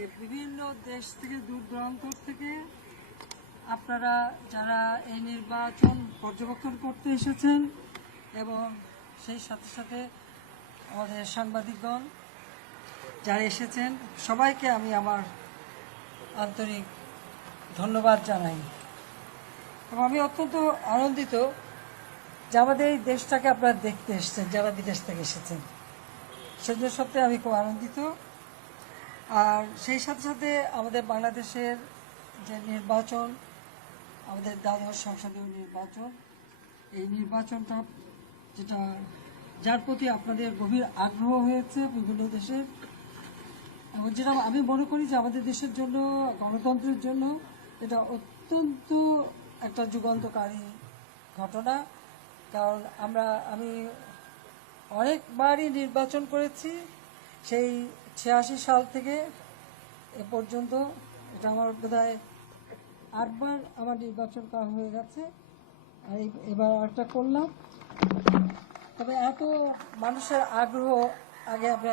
যে বিভিন্ন দেশ থেকে দূর দূরান্ত থেকে আপনারা যারা এই নির্বাচন পর্যবেক্ষণ করতে এসেছেন এবং সেই সাথে সাথে আমাদের সাংবাদিকগণ যারা এসেছেন সবাইকে আমি আমার আন্তরিক ধন্যবাদ জানাই এবং আমি অত্যন্ত আনন্দিত যে আমাদের এই দেশটাকে আপনারা দেখতে এসেছেন যারা বিদেশ থেকে এসেছেন সেজন্য সত্যি আমি খুব আনন্দিত। আর সেই সাথে সাথে আমাদের বাংলাদেশের যে নির্বাচন আমাদের দ্বাদশ সংসদীয় নির্বাচন এই নির্বাচনটা যেটা যার প্রতি আপনাদের গভীর আগ্রহ হয়েছে বিভিন্ন দেশের এবং যেটা আমি মনে করি যে আমাদের দেশের জন্য গণতন্ত্রের জন্য এটা অত্যন্ত একটা যুগান্তকারী ঘটনা। কারণ আমি অনেকবারই নির্বাচন করেছি সেই 86 সাল থেকে এ পর্যন্ত এটা আমার বোধহয় 8 বার আমার নির্বাচন করা হয়ে গেছে আর এবার একটা করলাম। তবে এত মানুষের আগ্রহ আগে আমরা